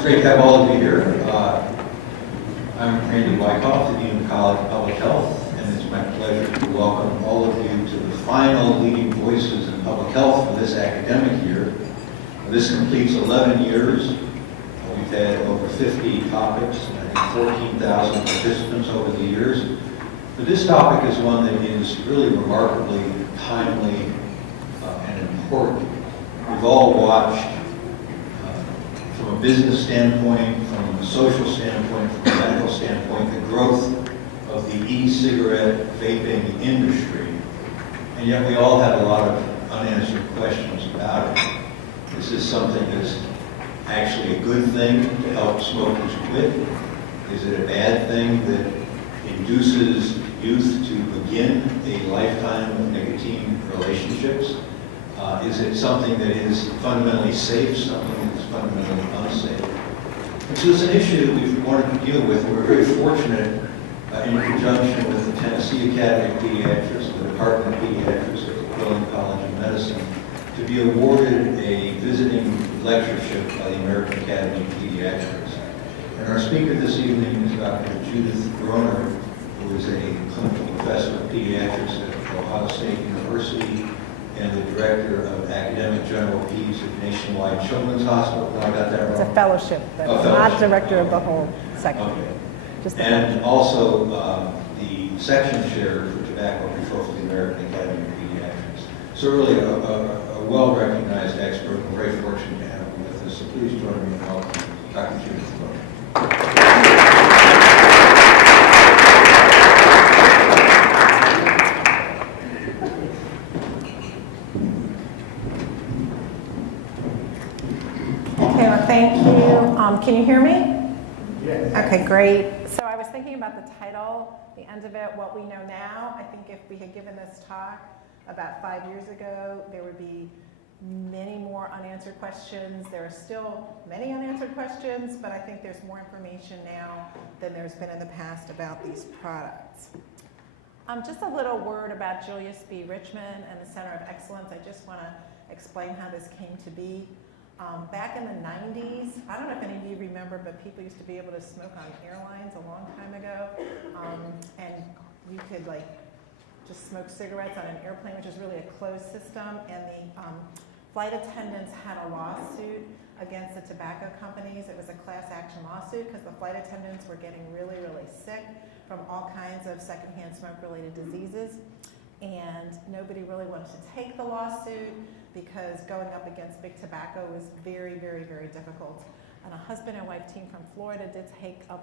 It's great to have all of you here. I'm Randy Wyckoff, the Dean of the College of Public Health, and it's my pleasure to welcome all of you to the final Leading Voices in Public Health for this academic year. This completes 11 years. We've had over 50 topics, I think 14,000 participants over the years. But this topic is one that is really remarkably timely and important. We've all watched from a business standpoint, from a social standpoint, from a medical standpoint, the growth of the e-cigarette vaping industry. And yet we all have a lot of unanswered questions about it. Is this something that's actually a good thing to help smokers quit? Is it a bad thing that induces youth to begin a lifetime of nicotine relationships? Is it something that is fundamentally safe, something that is fundamentally unsafe? And so it's an issue that we've wanted to deal with. We're very fortunate in conjunction with the Tennessee Academy of Pediatrics, the Department of Pediatrics at the Quillen College of Medicine, to be awarded a visiting lectureship by the American Academy of Pediatrics. And our speaker this evening is Dr. Judith Groner, who is a clinical professor of pediatrics at Ohio State University and the director of academic general peds at Nationwide Children's Hospital. I got that wrong? It's a fellowship, but not director of the whole section. Okay. Just the and also the section chair for tobacco control for the American Academy of Pediatrics. So really a well-recognized expert. We're very fortunate to have him with us. So please join me in welcoming Dr. Judith Groner. Thank you. Can you hear me? Yes. Okay, great. So I was thinking about the title, the end of it, what we know now. I think if we had given this talk about 5 years ago, there would be many more unanswered questions. There are still many unanswered questions, but I think there's more information now than there's been in the past about these products. Just a little word about Julius B. Richmond and the Center of Excellence. I just want to explain how this came to be. Back in the 90s, I don't know if any of you remember, but people used to be able to smoke on airlines a long time ago. And you could just smoke cigarettes on an airplane, which is really a closed system. And the flight attendants had a lawsuit against the tobacco companies. It was a class action lawsuit because the flight attendants were getting really, really sick from all kinds of secondhand smoke-related diseases. And nobody really wanted to take the lawsuit because going up against big tobacco was very, very, very difficult. And a husband and wife team from Florida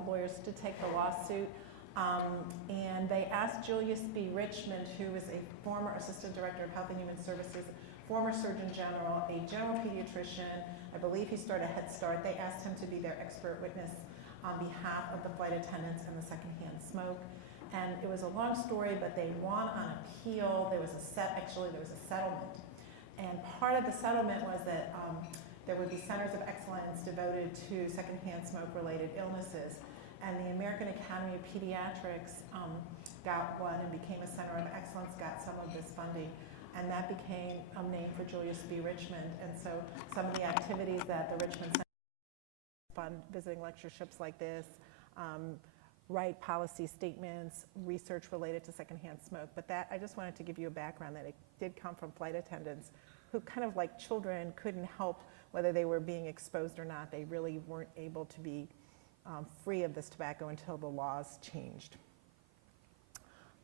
lawyers did take the lawsuit. And they asked Julius B. Richmond, who was a former assistant director of Health and Human Services, former surgeon general, a general pediatrician. I believe he started a Head Start. They asked him to be their expert witness on behalf of the flight attendants and the secondhand smoke. And it was a long story, but they won on appeal. There was a settlement. And part of the settlement was that there would be centers of excellence devoted to secondhand smoke-related illnesses. And the American Academy of Pediatrics got one and became a center of excellence, got some of this funding. And that became a name for Julius B. Richmond. And so some of the activities that the Richmond Center fund, visiting lectureships like this, write policy statements, research related to secondhand smoke. But that, I just wanted to give you a background that it did come from flight attendants who kind of like children couldn't help whether they were being exposed or not. They really weren't able to be free of this tobacco until the laws changed.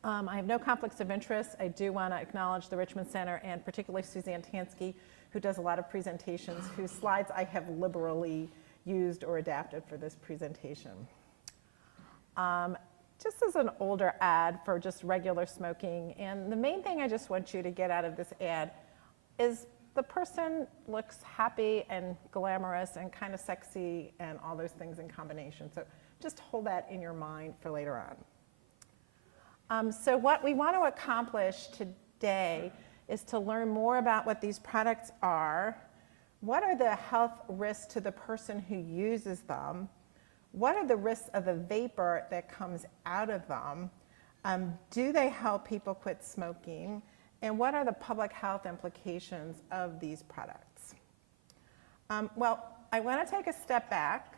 I have no conflicts of interest. I do want to acknowledge the Richmond Center and particularly Suzanne Tansky, who does a lot of presentations, whose slides I have liberally used or adapted for this presentation. Just as an older ad for just regular smoking, and the main thing I just want you to get out of this ad is the person looks happy and glamorous and kind of sexy and all those things in combination. So just hold that in your mind for later on. So what we want to accomplish today is to learn more about what these products are, what are the health risks to the person who uses them, what are the risks of the vapor that comes out of them, do they help people quit smoking, and what are the public health implications of these products? Well, I want to take a step back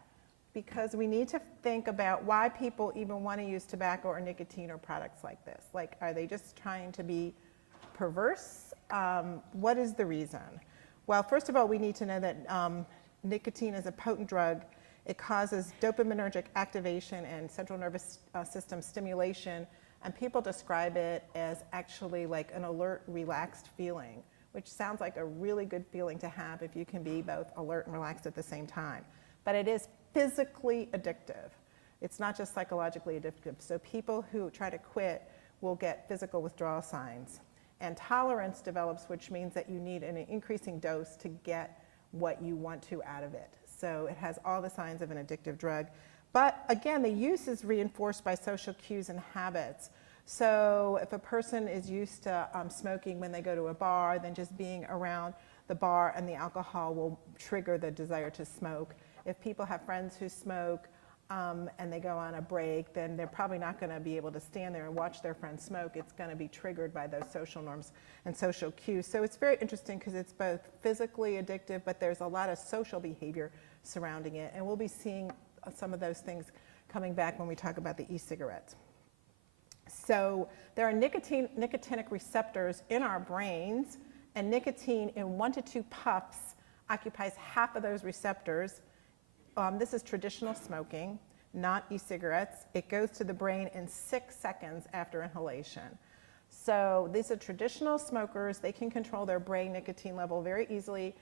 because we need to think about why people even want to use tobacco or nicotine or products like this. Like, are they just trying to be perverse? What is the reason? Well, first of all, we need to know that nicotine is a potent drug. It causes dopaminergic activation and central nervous system stimulation, and people describe it as actually like an alert, relaxed feeling, which sounds like a really good feeling to have if you can be both alert and relaxed at the same time. But it is physically addictive. It's not just psychologically addictive. So people who try to quit will get physical withdrawal signs. And tolerance develops, which means that you need an increasing dose to get what you want to out of it. So it has all the signs of an addictive drug. But again, the use is reinforced by social cues and habits. So if a person is used to smoking when they go to a bar, then just being around the bar and the alcohol will trigger the desire to smoke. If people have friends who smoke and they go on a break, then they're probably not going to be able to stand there and watch their friends smoke. It's going to be triggered by those social norms and social cues. So it's very interesting because it's both physically addictive, but there's a lot of social behavior surrounding it. And we'll be seeing some of those things coming back when we talk about the e-cigarettes. So there are nicotinic receptors in our brains, and nicotine in 1 to 2 puffs occupies half of those receptors. This is traditional smoking, not e-cigarettes. It goes to the brain in 6 seconds after inhalation. So these are traditional smokers. They can control their brain nicotine level very easily.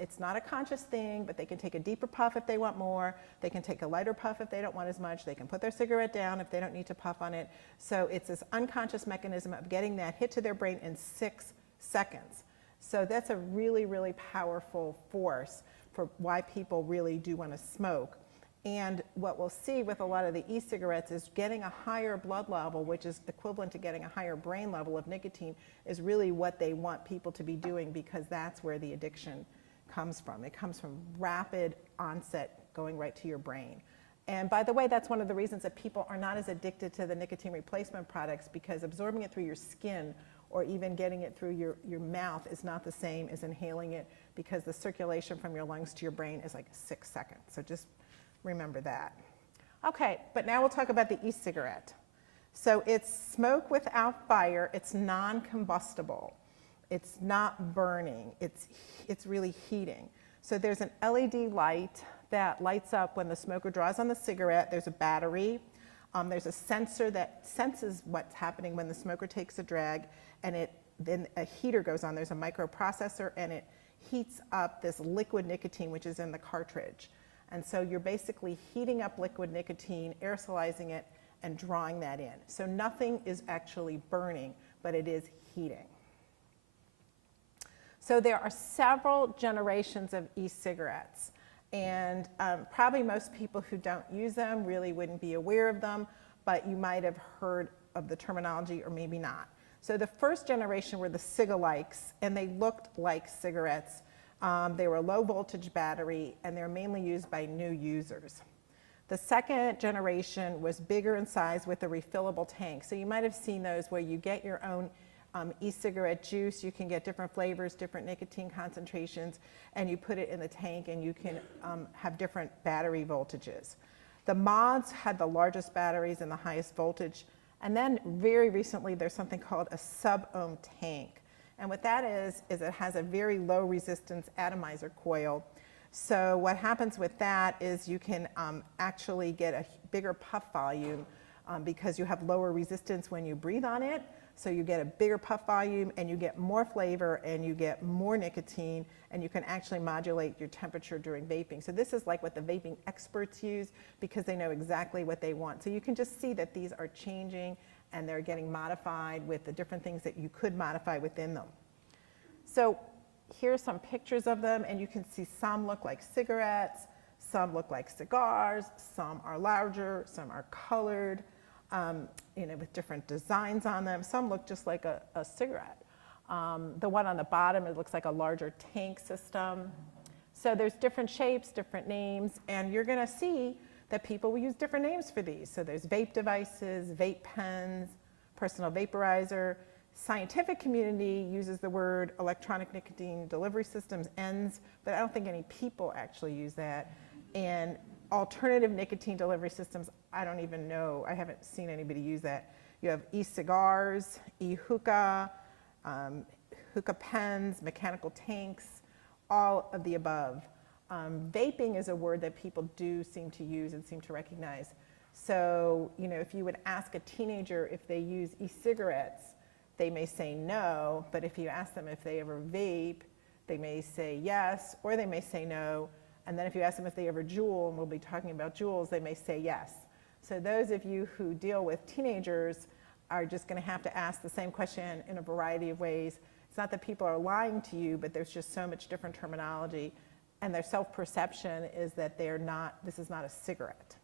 It's not a conscious thing, but they can take a deeper puff if they want more. They can take a lighter puff if they don't want as much. They can put their cigarette down if they don't need to puff on it. So it's this unconscious mechanism of getting that hit to their brain in 6 seconds. So that's a really, really powerful force for why people really do want to smoke. And what we'll see with a lot of the e-cigarettes is getting a higher blood level, which is equivalent to getting a higher brain level of nicotine, is really what they want people to be doing, because that's where the addiction comes from. It comes from rapid onset going right to your brain. And by the way, that's one of the reasons that people are not as addicted to the nicotine replacement products, because absorbing it through your skin or even getting it through your mouth is not the same as inhaling it, because the circulation from your lungs to your brain is like 6 seconds. So just remember that. Okay, but now we'll talk about the e-cigarette. So it's smoke without fire. It's non-combustible. It's not burning. It's really heating. So there's an LED light that lights up when the smoker draws on the cigarette. There's a battery. There's a sensor that senses what's happening when the smoker takes a drag, and then a heater goes on. There's a microprocessor, and it heats up this liquid nicotine, which is in the cartridge. And so you're basically heating up liquid nicotine, aerosolizing it, and drawing that in. So nothing is actually burning, but it is heating. So there are several generations of e-cigarettes. And probably most people who don't use them really wouldn't be aware of them, but you might have heard of the terminology or maybe not. So the first generation were the cigalikes, and they looked like cigarettes. They were a low voltage battery, and they're mainly used by new users. The second generation was bigger in size with a refillable tank. So you might have seen those where you get your own e-cigarette juice. You can get different flavors, different nicotine concentrations, and you put it in the tank, and you can have different battery voltages. The mods had the largest batteries and the highest voltage. And then very recently, there's something called a sub-ohm tank. And what that is it has a very low resistance atomizer coil. So what happens with that is you can actually get a bigger puff volume because you have lower resistance when you breathe on it. So you get a bigger puff volume, and you get more flavor, and you get more nicotine, and you can actually modulate your temperature during vaping. So this is like what the vaping experts use, because they know exactly what they want. So you can just see that these are changing, and they're getting modified with the different things that you could modify within them. So here's some pictures of them, and you can see some look like cigarettes, some look like cigars, some are larger, some are colored, with different designs on them. Some look just like a cigarette. The one on the bottom, it looks like a larger tank system. So there's different shapes, different names, and you're going to see that people will use different names for these. So there's vape devices, vape pens, personal vaporizer. Scientific community uses the word electronic nicotine delivery systems, ENDS, but I don't think any people actually use that. And alternative nicotine delivery systems, I don't even know. I haven't seen anybody use that. You have e-cigars, e-hookah, hookah pens, mechanical tanks, all of the above. Vaping is a word that people do seem to use and seem to recognize. So, you know, if you would ask a teenager if they use e-cigarettes, they may say no, but if you ask them if they ever vape, they may say yes, or they may say no. And then if you ask them if they ever Juul, and we'll be talking about Juuls, they may say yes. So those of you who deal with teenagers are just going to have to ask the same question in a variety of ways. It's not that people are lying to you, but there's just so much different terminology, and their self-perception is that this is not a cigarette.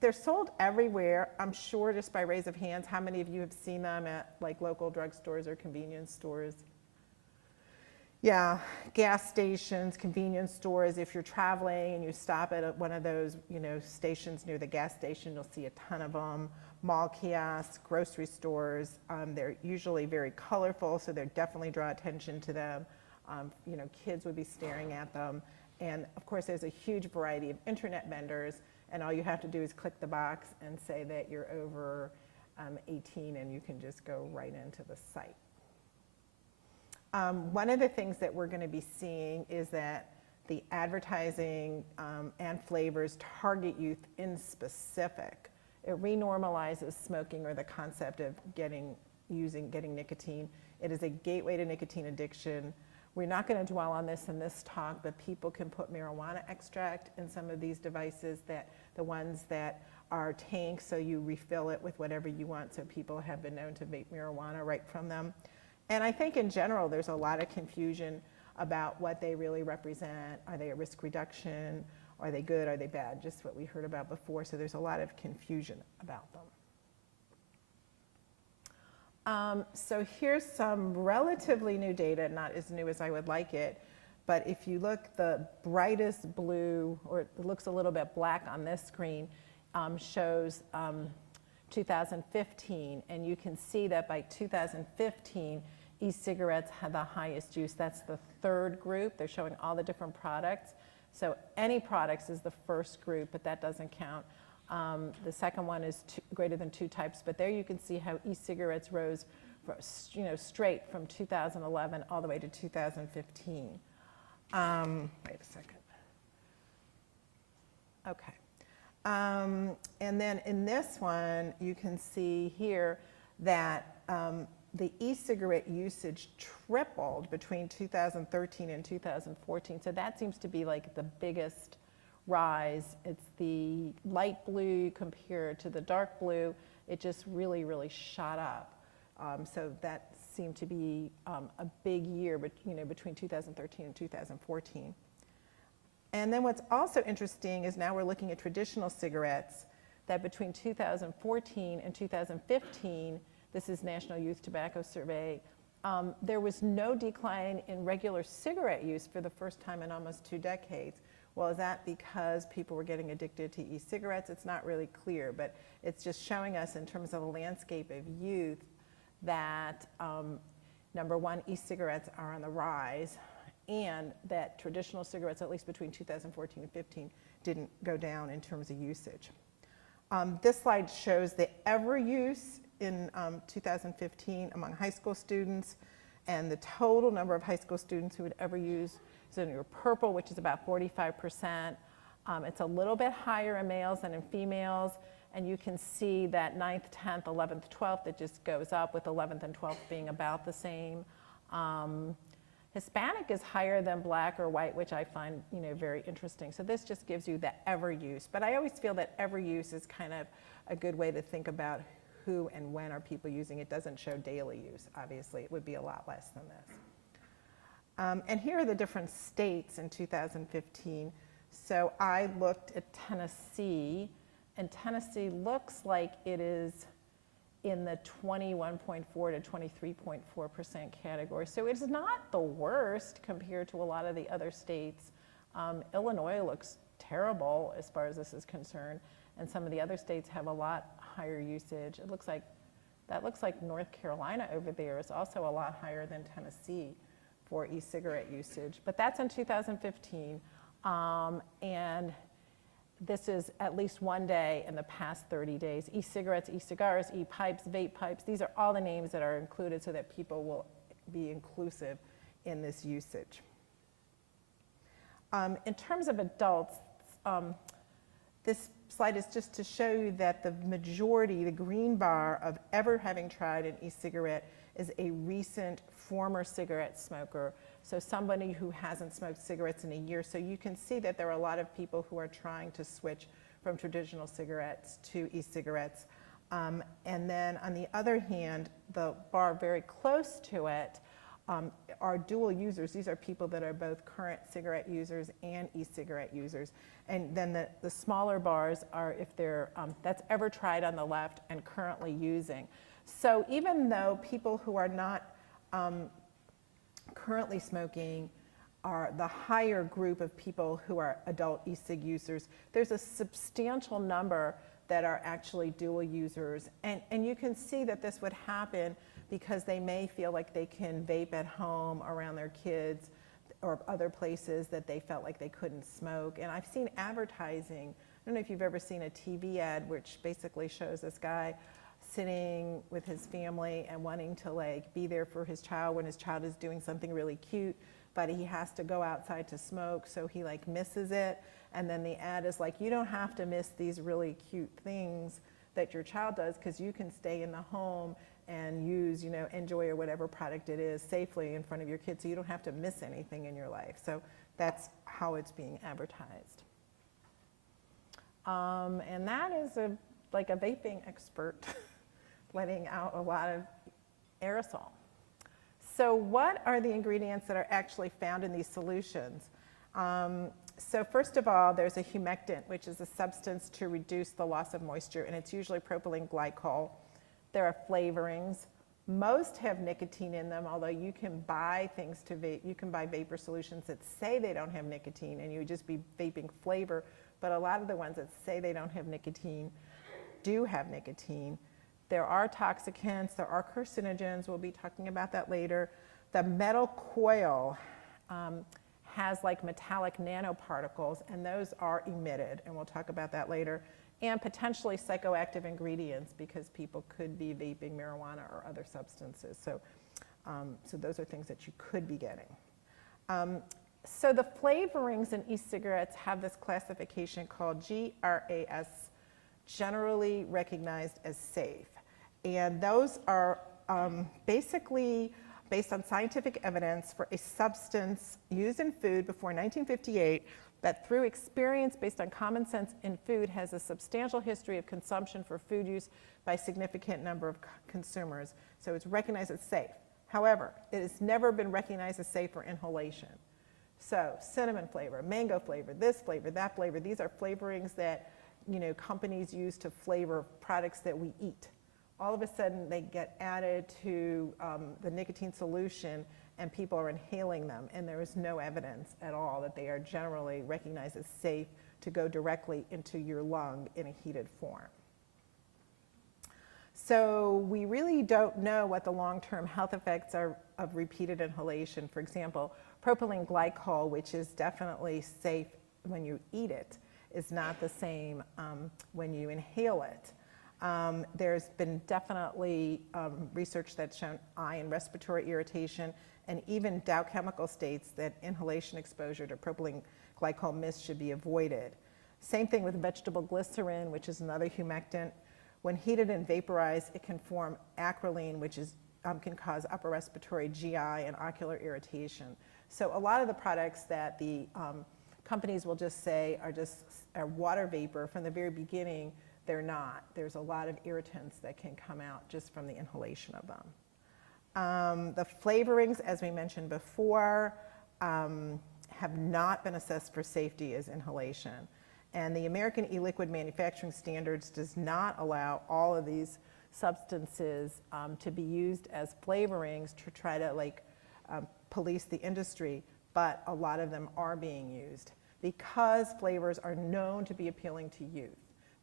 They're sold everywhere. I'm sure, just by raise of hands, how many of you have seen them at like local drugstores or convenience stores? Yeah, gas stations, convenience stores. If you're traveling and you stop at one of those, you know, stations near the gas station, you'll see a ton of them. Mall kiosks, grocery stores. They're usually very colorful, so they definitely draw attention to them. You know, kids would be staring at them. And of course, there's a huge variety of internet vendors, and all you have to do is click the box and say that you're over 18, and you can just go right into the site. One of the things that we're going to be seeing is that the advertising and flavors target youth in specific. It renormalizes smoking or the concept of getting nicotine. It is a gateway to nicotine addiction. We're not going to dwell on this in this talk, but people can put marijuana extract in some of these devices, that the ones that are tanks, so you refill it with whatever you want. So people have been known to vape marijuana right from them. And I think in general, there's a lot of confusion about what they really represent. Are they a risk reduction? Are they good? Are they bad? Just what we heard about before. So there's a lot of confusion about them. So here's some relatively new data, not as new as I would like it. But if you look, the brightest blue, or it looks a little bit black on this screen, shows 2015. And you can see that by 2015, e-cigarettes had the highest use. That's the third group. They're showing all the different products. So any products is the first group, but that doesn't count. The second one is greater than 2 types, but there you can see how e-cigarettes rose, straight from 2011 all the way to 2015. Wait a second. Okay. And then in this one, you can see here that the e-cigarette usage tripled between 2013 and 2014. So that seems to be like the biggest rise. It's the light blue compared to the dark blue. It just really, really shot up. So that seemed to be a big year, but between 2013 and 2014. And then what's also interesting is now we're looking at traditional cigarettes, that between 2014 and 2015, this is National Youth Tobacco Survey, there was no decline in regular cigarette use for the first time in almost 2 decades. Well, is that because people were getting addicted to e-cigarettes? It's not really clear, but it's just showing us in terms of the landscape of youth that, number one, e-cigarettes are on the rise, and that traditional cigarettes, at least between 2014 and 15, didn't go down in terms of usage. This slide shows the ever use in 2015 among high school students, and the total number of high school students who would ever use. So in your purple, which is about 45%, it's a little bit higher in males than in females, and you can see that 9th, 10th, 11th, 12th, it just goes up, with 11th and 12th being about the same. Hispanic is higher than black or white, which I find very interesting. So this just gives you the ever use. But I always feel that ever use is kind of a good way to think about who and when are people using. It doesn't show daily use, obviously. It would be a lot less than this. And here are the different states in 2015. So I looked at Tennessee, and Tennessee looks like it is in the 21.4 to 23.4% category. So it's not the worst compared to a lot of the other states. Illinois looks terrible as far as this is concerned, and some of the other states have a lot higher usage. That looks like North Carolina over there is also a lot higher than Tennessee for e-cigarette usage. But that's in 2015. And this is at least one day in the past 30 days. E-cigarettes, e-cigars, e-pipes, vape pipes, these are all the names that are included so that people will be inclusive in this usage. In terms of adults, this slide is just to show you that the majority, the green bar of ever having tried an e-cigarette is a recent former cigarette smoker. So somebody who hasn't smoked cigarettes in a year. So you can see that there are a lot of people who are trying to switch from traditional cigarettes to e-cigarettes. And then on the other hand, the bar very close to it are dual users. These are people that are both current cigarette users and e-cigarette users. And then the smaller bars are if they're, that's ever tried on the left and currently using. So even though people who are not currently smoking are the higher group of people who are adult e-cig users, there's a substantial number that are actually dual users. And you can see that this would happen because they may feel like they can vape at home around their kids or other places that they felt like they couldn't smoke. And I've seen advertising, I don't know if you've ever seen a TV ad which basically shows this guy sitting with his family and wanting to like be there for his child when his child is doing something really cute, but he has to go outside to smoke, so he like misses it. And then the ad is like, you don't have to miss these really cute things that your child does because you can stay in the home and use, enjoy or whatever product it is safely in front of your kids, so you don't have to miss anything in your life. So that's how it's being advertised. And that is like a vaping expert letting out a lot of aerosol. So what are the ingredients that are actually found in these solutions? So first of all, there's a humectant, which is a substance to reduce the loss of moisture, and it's usually propylene glycol. There are flavorings. Most have nicotine in them, although you can buy things to vape. You can buy vapor solutions that say they don't have nicotine, and you would just be vaping flavor. But a lot of the ones that say they don't have nicotine do have nicotine. There are toxicants, there are carcinogens. We'll be talking about that later. The metal coil has like metallic nanoparticles, and those are emitted, and we'll talk about that later. And potentially psychoactive ingredients because people could be vaping marijuana or other substances. So those are things that you could be getting. So the flavorings in e-cigarettes have this classification called GRAS, generally recognized as safe. And those are basically based on scientific evidence for a substance used in food before 1958 that through experience based on common sense in food has a substantial history of consumption for food use by a significant number of consumers. So it's recognized as safe. However, it has never been recognized as safe for inhalation. So cinnamon flavor, mango flavor, this flavor, that flavor, these are flavorings that companies use to flavor products that we eat. All of a sudden they get added to the nicotine solution and people are inhaling them, and there is no evidence at all that they are generally recognized as safe to go directly into your lung in a heated form. So we really don't know what the long-term health effects are of repeated inhalation. For example, propylene glycol, which is definitely safe when you eat it, is not the same when you inhale it. There's been definitely research that's shown eye and respiratory irritation, and even Dow Chemical states that inhalation exposure to propylene glycol mist should be avoided. Same thing with vegetable glycerin, which is another humectant. When heated and vaporized, it can form acrolein, which is, can cause upper respiratory, GI, and ocular irritation. So a lot of the products that the companies will just say are water vapor from the very beginning, they're not. There's a lot of irritants that can come out just from the inhalation of them. The flavorings, as we mentioned before, have not been assessed for safety as inhalation. And the American e-liquid manufacturing standards does not allow all of these substances to be used as flavorings to try to police the industry, but a lot of them are being used because flavors are known to be appealing to youth.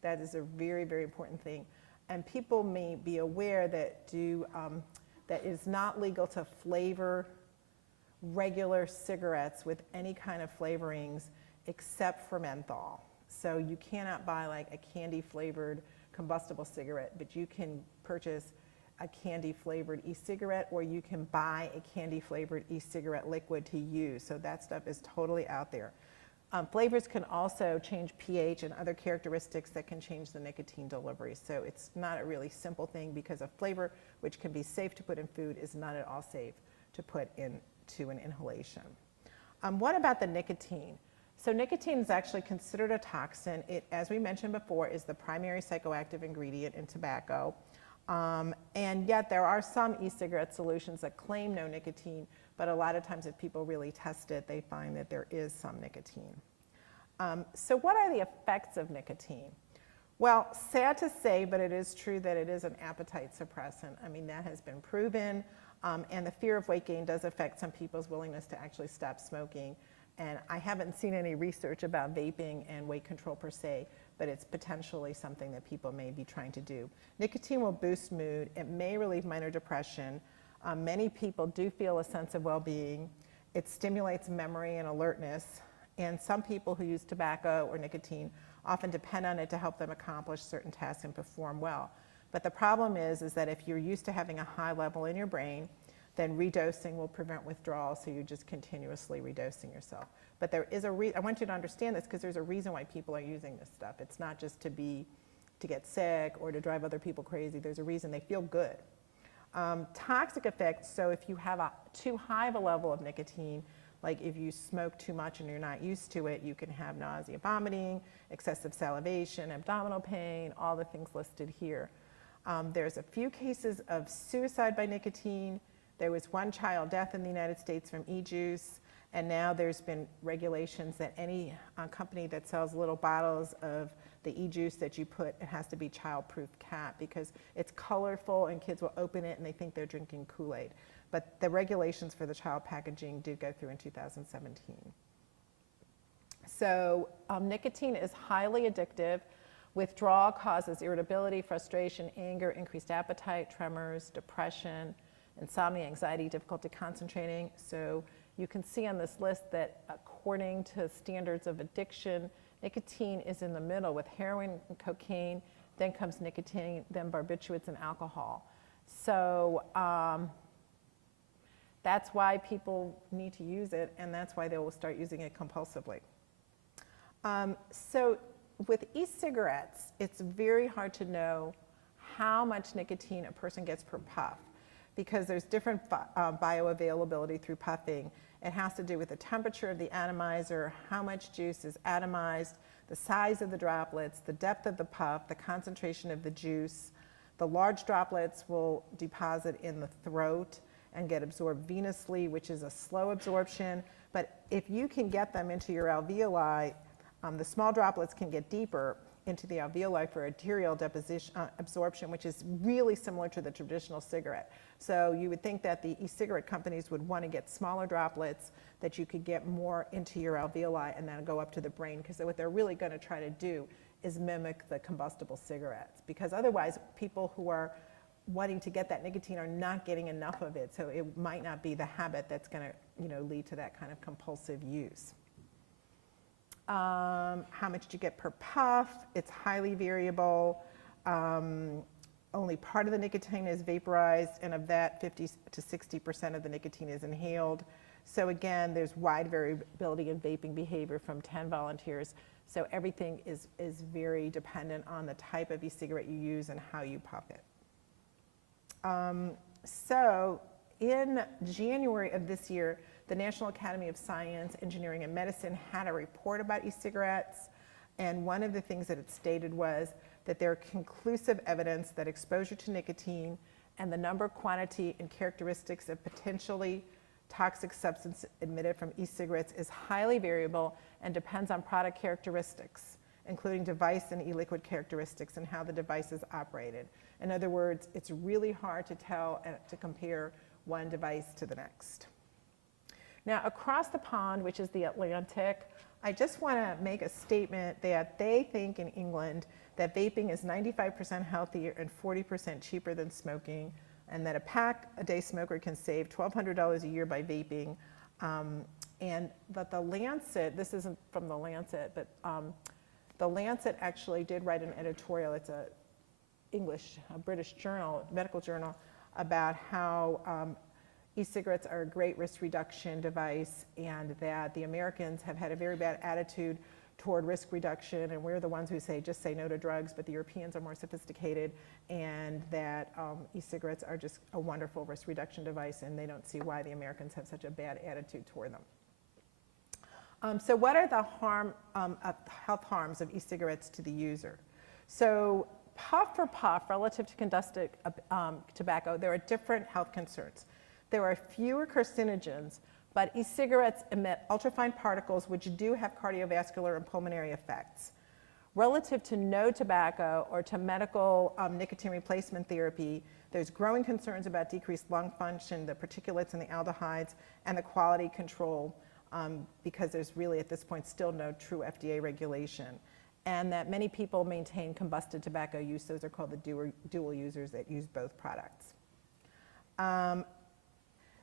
That is a very, very important thing. And people may be aware that that it is not legal to flavor regular cigarettes with any kind of flavorings except for menthol. So you cannot buy like a candy flavored combustible cigarette, but you can purchase a candy flavored e-cigarette, or you can buy a candy flavored e-cigarette liquid to use. So that stuff is totally out there. Flavors can also change pH and other characteristics that can change the nicotine delivery. So it's not a really simple thing, because a flavor which can be safe to put in food is not at all safe to put into an inhalation. What about the nicotine? So nicotine is actually considered a toxin. It, as we mentioned before, is the primary psychoactive ingredient in tobacco. And yet there are some e-cigarette solutions that claim no nicotine, but a lot of times if people really test it, they find that there is some nicotine. So what are the effects of nicotine? Well, sad to say, but it is true that it is an appetite suppressant. I mean, that has been proven, and the fear of weight gain does affect some people's willingness to actually stop smoking. And I haven't seen any research about vaping and weight control per se, but it's potentially something that people may be trying to do. Nicotine will boost mood. It may relieve minor depression. Many people do feel a sense of well-being. It stimulates memory and alertness. And some people who use tobacco or nicotine often depend on it to help them accomplish certain tasks and perform well. But the problem is that if you're used to having a high level in your brain, then redosing will prevent withdrawal, so you're just continuously redosing yourself. But there is I want you to understand this, because there's a reason why people are using this stuff. It's not just to get sick or to drive other people crazy. There's a reason. They feel good. Toxic effects, so if you have too high of a level of nicotine, like if you smoke too much and you're not used to it, you can have nausea, vomiting, excessive salivation, abdominal pain, all the things listed here. There's a few cases of suicide by nicotine. There was one child death in the United States from e-juice, and now there's been regulations that any company that sells little bottles of the e-juice that you put, it has to be child-proof cap, because it's colorful and kids will open it and they think they're drinking Kool-Aid. But the regulations for the child packaging did go through in 2017. So nicotine is highly addictive. Withdrawal causes irritability, frustration, anger, increased appetite, tremors, depression, insomnia, anxiety, difficulty concentrating. So you can see on this list that according to standards of addiction, nicotine is in the middle with heroin and cocaine, then comes nicotine, then barbiturates and alcohol. So that's why people need to use it, and that's why they will start using it compulsively. So with e-cigarettes, it's very hard to know how much nicotine a person gets per puff, because there's different bioavailability through puffing. It has to do with the temperature of the atomizer, how much juice is atomized, the size of the droplets, the depth of the puff, the concentration of the juice. The large droplets will deposit in the throat and get absorbed venously, which is a slow absorption. But if you can get them into your alveoli, the small droplets can get deeper into the alveoli for arterial deposition, absorption, which is really similar to the traditional cigarette. So you would think that the e-cigarette companies would want to get smaller droplets that you could get more into your alveoli and then go up to the brain, because what they're really going to try to do is mimic the combustible cigarettes, because otherwise people who are wanting to get that nicotine are not getting enough of it, so it might not be the habit that's going to lead to that kind of compulsive use. How much do you get per puff? It's highly variable. Only part of the nicotine is vaporized, and of that, 50 to 60% of the nicotine is inhaled. So again, there's wide variability in vaping behavior from 10 volunteers. So everything is very dependent on the type of e-cigarette you use and how you puff it. So in January of this year, the National Academy of Science, Engineering, and Medicine had a report about e-cigarettes, and one of the things that it stated was that there are conclusive evidence that exposure to nicotine and the number, quantity, and characteristics of potentially toxic substance emitted from e-cigarettes is highly variable and depends on product characteristics, including device and e-liquid characteristics and how the device is operated. In other words, it's really hard to tell and to compare one device to the next. Now, across the pond, which is the Atlantic, I just want to make a statement that they think in England that vaping is 95% healthier and 40% cheaper than smoking, and that a day smoker can save $1,200 a year by vaping, and that the Lancet, this isn't from the Lancet, but The Lancet actually did write an editorial. It's a British journal, medical journal, about how e-cigarettes are a great risk reduction device, and that the Americans have had a very bad attitude toward risk reduction, and we're the ones who say just say no to drugs, but the Europeans are more sophisticated, and that e-cigarettes are just a wonderful risk reduction device, and they don't see why the Americans have such a bad attitude toward them. So what are the health harms of e-cigarettes to the user? So puff for puff, relative to combustible tobacco, there are different health concerns. There are fewer carcinogens, but e-cigarettes emit ultrafine particles which do have cardiovascular and pulmonary effects. Relative to no tobacco or to medical nicotine replacement therapy, there's growing concerns about decreased lung function, the particulates and the aldehydes, and the quality control, because there's really at this point still no true FDA regulation. And that many people maintain combusted tobacco use. Those are called the dual users that use both products.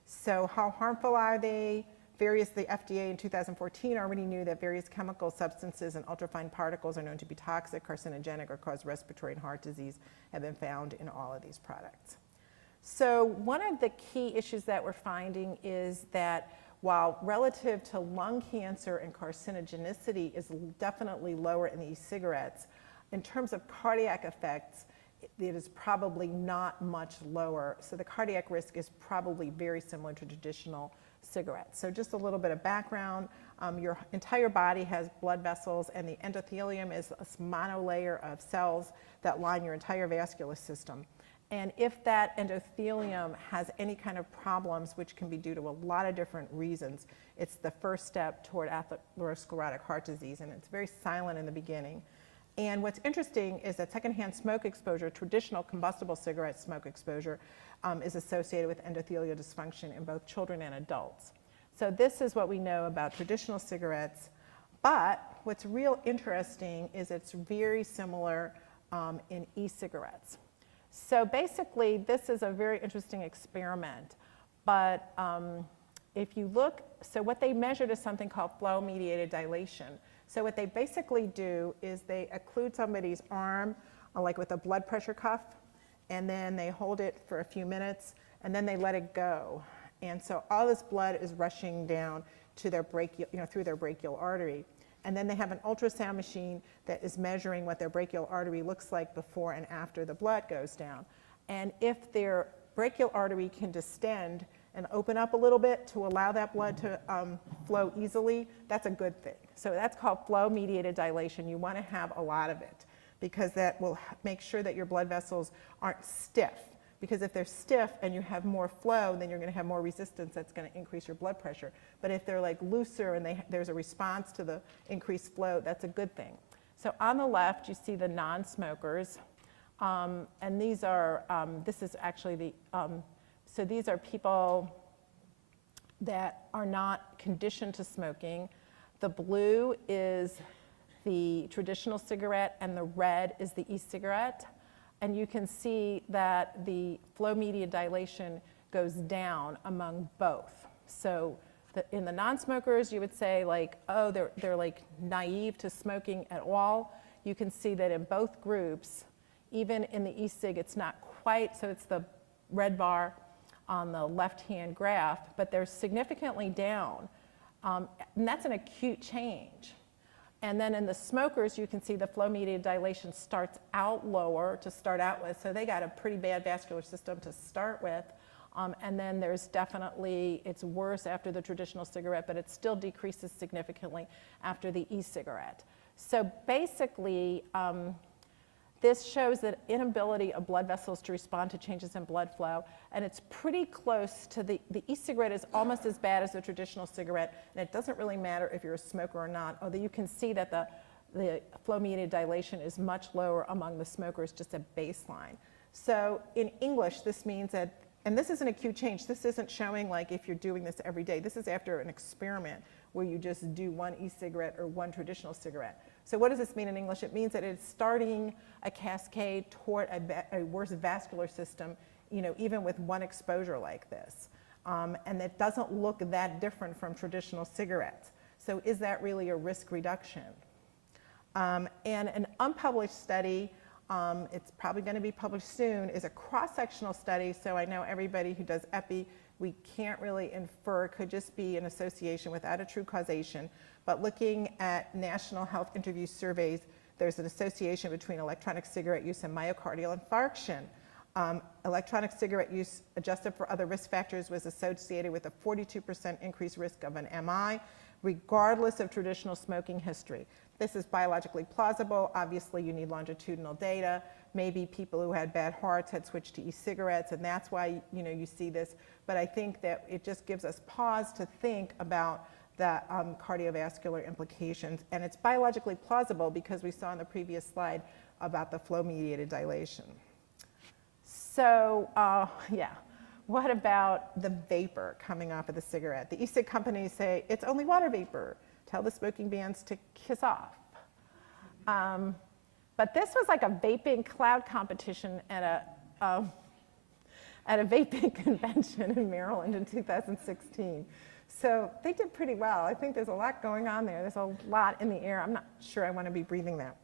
So how harmful are they? The FDA in 2014 already knew that various chemical substances and ultrafine particles are known to be toxic, carcinogenic, or cause respiratory and heart disease, have been found in all of these products. So one of the key issues that we're finding is that while relative to lung cancer and carcinogenicity is definitely lower in the e-cigarettes, in terms of cardiac effects, it is probably not much lower. So the cardiac risk is probably very similar to traditional cigarettes. So just a little bit of background. Your entire body has blood vessels, and the endothelium is a monolayer of cells that line your entire vascular system. And if that endothelium has any kind of problems, which can be due to a lot of different reasons, it's the first step toward atherosclerotic heart disease, and it's very silent in the beginning. And what's interesting is that secondhand smoke exposure, traditional combustible cigarette smoke exposure, is associated with endothelial dysfunction in both children and adults. So this is what we know about traditional cigarettes. But what's real interesting is it's very similar in e-cigarettes. So basically, this is a very interesting experiment. But if you look, so what they measured is something called flow-mediated dilation. So what they basically do is they occlude somebody's arm, like with a blood pressure cuff, and then they hold it for a few minutes, and then they let it go. And so all this blood is rushing down to their brachial, through their brachial artery. And then they have an ultrasound machine that is measuring what their brachial artery looks like before and after the blood goes down. And if their brachial artery can distend and open up a little bit to allow that blood to flow easily, that's a good thing. So that's called flow-mediated dilation. You want to have a lot of it, because that will make sure that your blood vessels aren't stiff. Because if they're stiff and you have more flow, then you're going to have more resistance that's going to increase your blood pressure. But if they're like looser and there's a response to the increased flow, that's a good thing. So on the left, you see the non-smokers. And these are, this is actually so these are people that are not conditioned to smoking. The blue is the traditional cigarette, and the red is the e-cigarette. And you can see that the flow-mediated dilation goes down among both. So in the non-smokers, you would say like, oh, they're like naive to smoking at all. You can see that in both groups, even in the e-cig, it's not quite, so it's the red bar on the left-hand graph, but they're significantly down. And that's an acute change. And then in the smokers, you can see the flow-mediated dilation starts out lower to start out with. So they got a pretty bad vascular system to start with. And then there's definitely, it's worse after the traditional cigarette, but it still decreases significantly after the e-cigarette. So basically, this shows the inability of blood vessels to respond to changes in blood flow, and it's pretty close to the e-cigarette is almost as bad as the traditional cigarette, and it doesn't really matter if you're a smoker or not, although you can see that the flow-mediated dilation is much lower among the smokers, just a baseline. So in English, this means that, and this is an acute change, this isn't showing like if you're doing this every day, this is after an experiment where you just do one e-cigarette or one traditional cigarette. So what does this mean in English? It means that it's starting a cascade toward a worse vascular system, even with one exposure like this. And it doesn't look that different from traditional cigarettes. So is that really a risk reduction? And an unpublished study, it's probably going to be published soon, is a cross-sectional study. So I know everybody who does epi, we can't really infer, it could just be an association without a true causation. But looking at national health interview surveys, there's an association between electronic cigarette use and myocardial infarction. Electronic cigarette use adjusted for other risk factors was associated with a 42% increased risk of an MI, regardless of traditional smoking history. This is biologically plausible. Obviously, you need longitudinal data. Maybe people who had bad hearts had switched to e-cigarettes, and that's why you see this. But I think that it just gives us pause to think about the cardiovascular implications. And it's biologically plausible because we saw in the previous slide about the flow-mediated dilation. So, yeah. What about the vapor coming off of the cigarette? The e-cig companies say, it's only water vapor. Tell the smoking bans to kiss off. But this was like a vaping cloud competition at a vaping convention in Maryland in 2016. So they did pretty well. I think there's a lot going on there. There's a lot in the air. I'm not sure I want to be breathing that.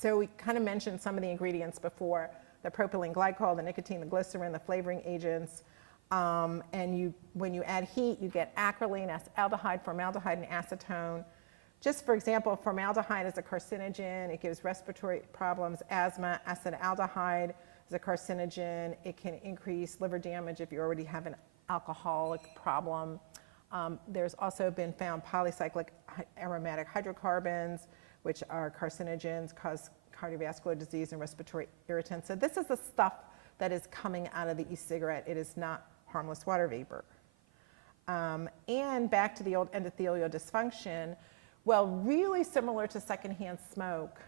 So we kind of mentioned some of the ingredients before. The propylene glycol, the nicotine, the glycerin, the flavoring agents. And when you add heat, you get acrolein, aldehyde, formaldehyde, and acetone. Just for example, formaldehyde is a carcinogen. It gives respiratory problems, asthma. Acetaldehyde is a carcinogen. It can increase liver damage if you already have an alcoholic problem. There's also been found polycyclic aromatic hydrocarbons, which are carcinogens, cause cardiovascular disease and respiratory irritants. So this is the stuff that is coming out of the e-cigarette. It is not harmless water vapor. And back to the old endothelial dysfunction, well, really similar to secondhand smoke,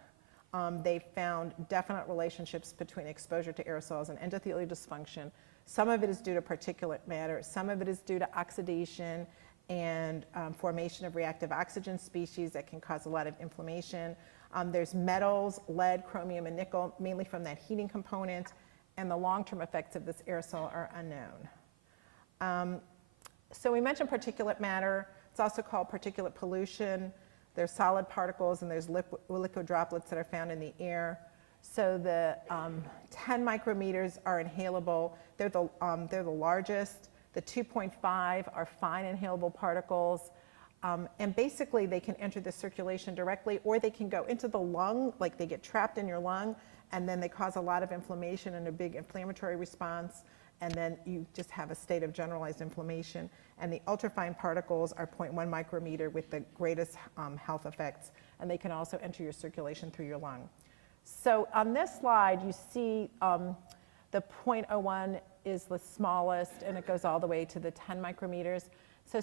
they found definite relationships between exposure to aerosols and endothelial dysfunction. Some of it is due to particulate matter. Some of it is due to oxidation and formation of reactive oxygen species that can cause a lot of inflammation. There's metals, lead, chromium, and nickel, mainly from that heating component, and the long-term effects of this aerosol are unknown. So we mentioned particulate matter. It's also called particulate pollution. There's solid particles and there's liquid droplets that are found in the air. So the 10 micrometers are inhalable. They're the largest. The 2.5 are fine inhalable particles. And basically they can enter the circulation directly, or they can go into the lung, like they get trapped in your lung, and then they cause a lot of inflammation and a big inflammatory response, and then you just have a state of generalized inflammation. And the ultrafine particles are 0.1 micrometer with the greatest health effects, and they can also enter your circulation through your lung. So on this slide, you see the 0.01 is the smallest, and it goes all the way to the 10 micrometers. So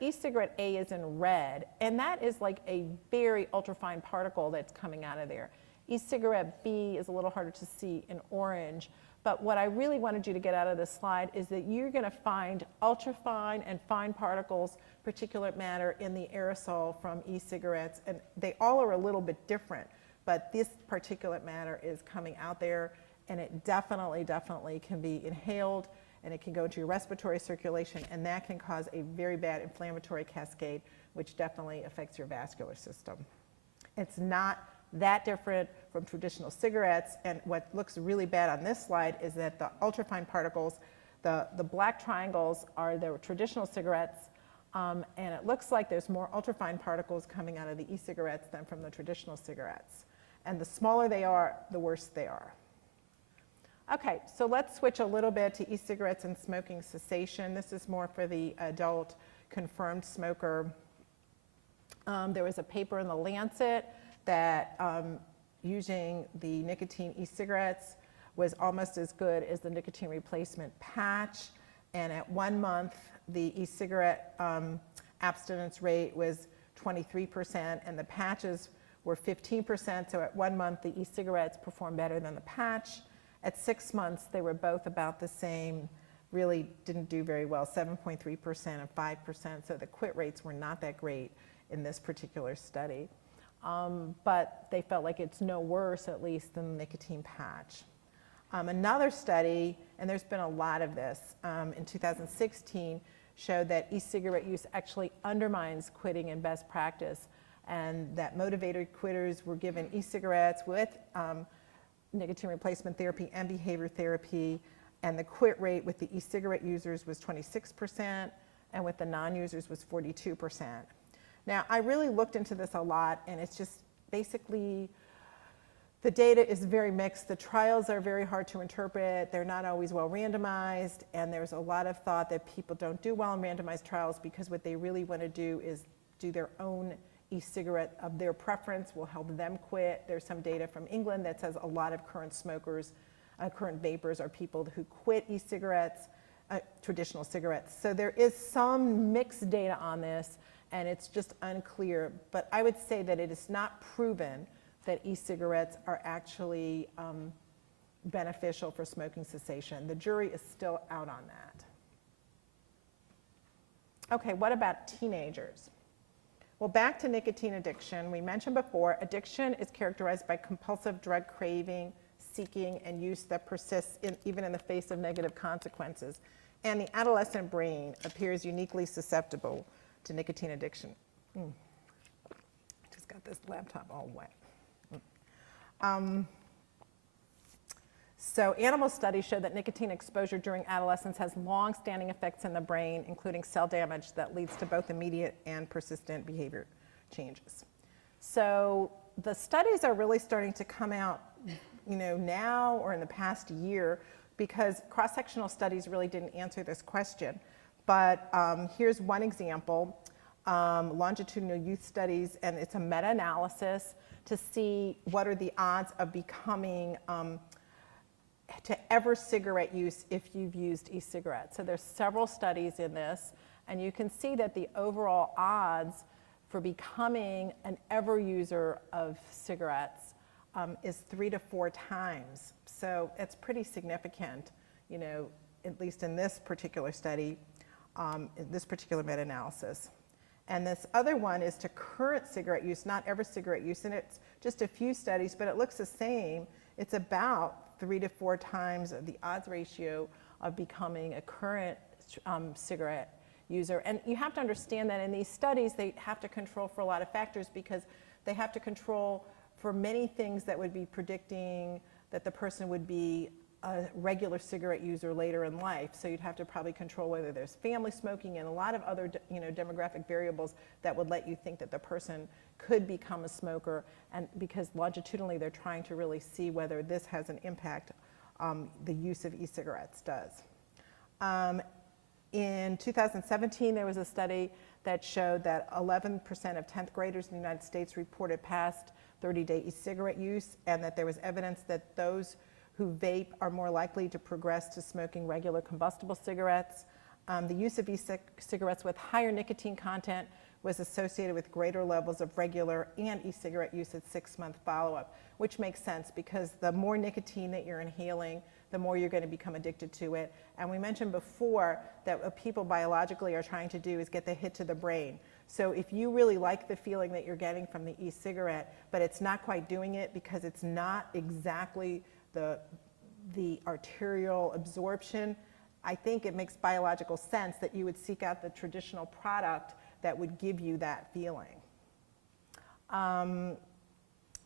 e-cigarette A is in red, and that is like a very ultrafine particle that's coming out of there. E-cigarette B is a little harder to see in orange, but what I really wanted you to get out of this slide is that you're going to find ultrafine and fine particles, particulate matter, in the aerosol from e-cigarettes, and they all are a little bit different, but this particulate matter is coming out there, and it definitely can be inhaled, and it can go into your respiratory circulation, and that can cause a very bad inflammatory cascade, which definitely affects your vascular system. It's not that different from traditional cigarettes, and what looks really bad on this slide is that the ultrafine particles, the black triangles are the traditional cigarettes, and it looks like there's more ultrafine particles coming out of the e-cigarettes than from the traditional cigarettes. And the smaller they are, the worse they are. Okay, so let's switch a little bit to e-cigarettes and smoking cessation. This is more for the adult confirmed smoker. There was a paper in the Lancet that using the nicotine e-cigarettes was almost as good as the nicotine replacement patch. And at 1 month, the e-cigarette abstinence rate was 23%, and the patches were 15%. So at 1 month, the e-cigarettes performed better than the patch. At 6 months, they were both about the same, really didn't do very well, 7.3% and 5%. So the quit rates were not that great in this particular study. But they felt like it's no worse, at least, than the nicotine patch. Another study, and there's been a lot of this, in 2016, showed that e-cigarette use actually undermines quitting in best practice. and that motivated quitters were given e-cigarettes with nicotine replacement therapy and behavior therapy, and the quit rate with the e-cigarette users was 26%, and with the non-users was 42%. Now, I really looked into this a lot, and it's just basically, the data is very mixed. The trials are very hard to interpret. They're not always well randomized, and there's a lot of thought that people don't do well in randomized trials because what they really want to do is do their own e-cigarette of their preference, will help them quit. There's some data from England that says a lot of current smokers, current vapors are people who quit e-cigarettes, traditional cigarettes. So there is some mixed data on this, and it's just unclear. But I would say that it is not proven that e-cigarettes are actually beneficial for smoking cessation. The jury is still out on that. Okay, what about teenagers? Well, back to nicotine addiction. We mentioned before, addiction is characterized by compulsive drug craving, seeking, and use that persists even in the face of negative consequences. And the adolescent brain appears uniquely susceptible to nicotine addiction. I just got this laptop all wet. So animal studies show that nicotine exposure during adolescence has long-standing effects in the brain, including cell damage that leads to both immediate and persistent behavior changes. So the studies are really starting to come out, now or in the past year, because cross-sectional studies really didn't answer this question. But here's one example, longitudinal youth studies, and it's a meta-analysis to see what are the odds of becoming to ever cigarette use if you've used e-cigarettes. So there's several studies in this, and you can see that the overall odds for becoming an ever user of cigarettes is 3 to 4 times. So it's pretty significant, at least in this particular study, in this particular meta-analysis. And this other one is to current cigarette use, not ever cigarette use, and it's just a few studies, but it looks the same. It's about 3 to 4 times the odds ratio of becoming a current cigarette user. And you have to understand that in these studies, they have to control for a lot of factors because they have to control for many things that would be predicting that the person would be a regular cigarette user later in life. So you'd have to probably control whether there's family smoking and a lot of other demographic variables that would let you think that the person could become a smoker, and because longitudinally they're trying to really see whether this has an impact, the use of e-cigarettes does. In 2017, there was a study that showed that 11% of 10th graders in the United States reported past 30-day e-cigarette use, and that there was evidence that those who vape are more likely to progress to smoking regular combustible cigarettes. The use of e-cigarettes with higher nicotine content was associated with greater levels of regular and e-cigarette use at 6-month follow-up, which makes sense because the more nicotine that you're inhaling, the more you're going to become addicted to it. And we mentioned before that what people biologically are trying to do is get the hit to the brain. So if you really like the feeling that you're getting from the e-cigarette, but it's not quite doing it because it's not exactly the arterial absorption, I think it makes biological sense that you would seek out the traditional product that would give you that feeling.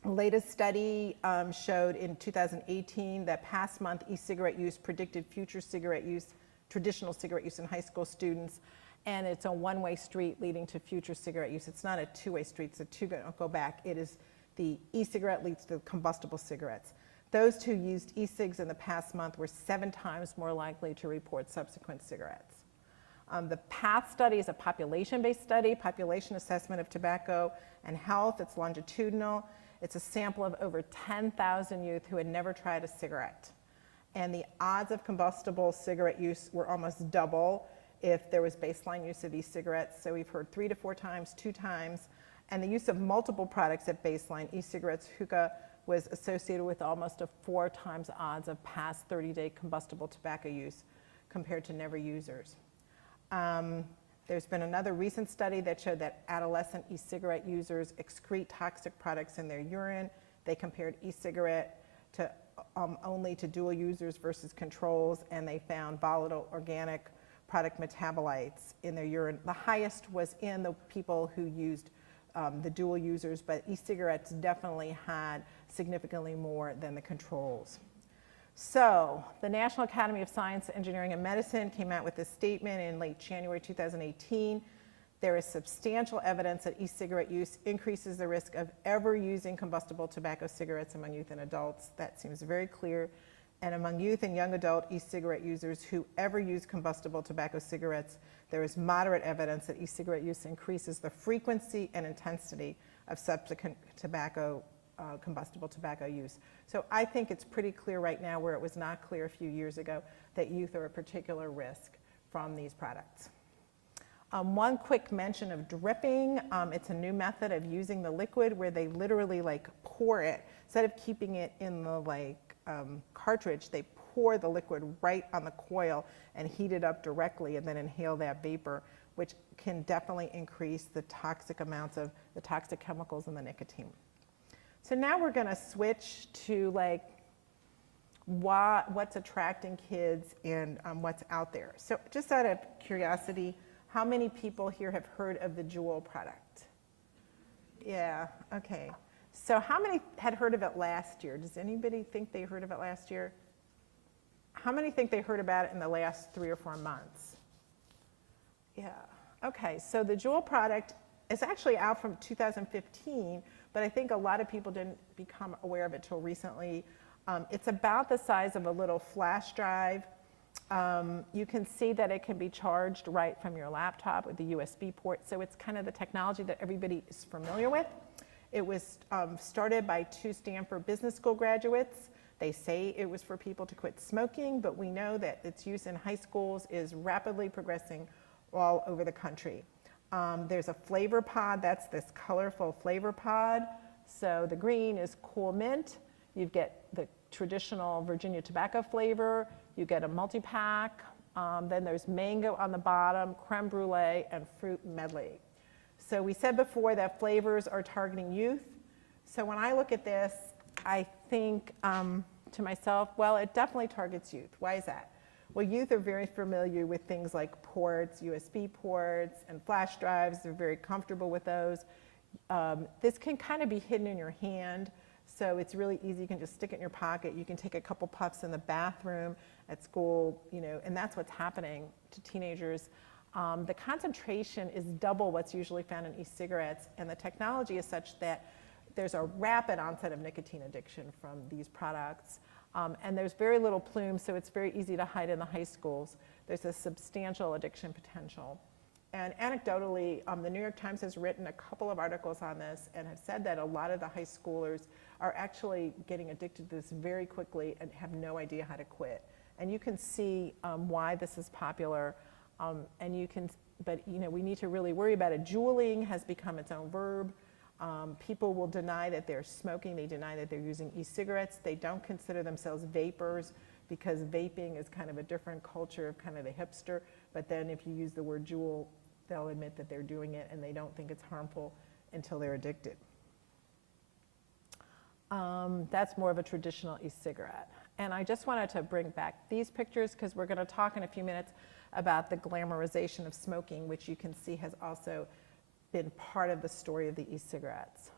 Latest study showed in 2018 that past month e-cigarette use predicted future cigarette use, traditional cigarette use in high school students, and it's a one-way street leading to future cigarette use. It's not a two-way street, it's a go back. It is the e-cigarette leads to combustible cigarettes. Those who used e-cigs in the past month were 7 times more likely to report subsequent cigarettes. The PATH study is a population-based study, population assessment of tobacco and health. It's longitudinal. It's a sample of over 10,000 youth who had never tried a cigarette. And the odds of combustible cigarette use were almost double if there was baseline use of e-cigarettes. So we've heard 3 to 4 times, 2 times. And the use of multiple products at baseline, e-cigarettes, hookah, was associated with almost a 4 times odds of past 30-day combustible tobacco use compared to never users. There's been another recent study that showed that adolescent e-cigarette users excrete toxic products in their urine. They compared e-cigarette to only to dual users versus controls, and they found volatile organic product metabolites in their urine. The highest was in the people who used the Juul users, but e-cigarettes definitely had significantly more than the controls. So the National Academy of Science, Engineering, and Medicine came out with a statement in late January 2018. There is substantial evidence that e-cigarette use increases the risk of ever using combustible tobacco cigarettes among youth and adults. That seems very clear. And among youth and young adult e-cigarette users who ever use combustible tobacco cigarettes, there is moderate evidence that e-cigarette use increases the frequency and intensity of subsequent combustible tobacco use. So I think it's pretty clear right now, where it was not clear a few years ago, that youth are a particular risk from these products. One quick mention of dripping. It's a new method of using the liquid where they literally like pour it. Instead of keeping it in the cartridge, they pour the liquid right on the coil and heat it up directly and then inhale that vapor, which can definitely increase the toxic amounts of the toxic chemicals in the nicotine. So now we're going to switch to what's attracting kids and what's out there. So just out of curiosity, how many people here have heard of the Juul product? Yeah, okay. So how many had heard of it last year? Does anybody think they heard of it last year? How many think they heard about it in the last 3 or 4 months? Yeah, okay. So the Juul product is actually out from 2015, but I think a lot of people didn't become aware of it till recently. It's about the size of a little flash drive. You can see that it can be charged right from your laptop with the USB port. So it's kind of the technology that everybody is familiar with. It was started by 2 Stanford Business School graduates. They say it was for people to quit smoking, but we know that its use in high schools is rapidly progressing all over the country. There's a flavor pod. That's this colorful flavor pod. So the green is cool mint. You get the traditional Virginia tobacco flavor. You get a multi-pack. Then there's mango on the bottom, creme brulee, and fruit medley. So we said before that flavors are targeting youth. So when I look at this, I think to myself, well, it definitely targets youth. Why is that? Well, youth are very familiar with things like ports, USB ports, and flash drives. They're very comfortable with those. This can kind of be hidden in your hand, so it's really easy. You can just stick it in your pocket. You can take a couple puffs in the bathroom, at school, and that's what's happening to teenagers. The concentration is double what's usually found in e-cigarettes, and the technology is such that there's a rapid onset of nicotine addiction from these products. And there's very little plume, so it's very easy to hide in the high schools. There's a substantial addiction potential. And anecdotally, the New York Times has written a couple of articles on this and have said that a lot of the high schoolers are actually getting addicted to this very quickly and have no idea how to quit. And you can see why this is popular. But we need to really worry about it. Juuling has become its own verb. People will deny that they're smoking. They deny that they're using e-cigarettes. They don't consider themselves vapors because vaping is kind of a different culture of kind of the hipster. But then if you use the word Juul, they'll admit that they're doing it and they don't think it's harmful until they're addicted. That's more of a traditional e-cigarette. And I just wanted to bring back these pictures because we're going to talk in a few minutes about the glamorization of smoking, which you can see has also been part of the story of the e-cigarettes.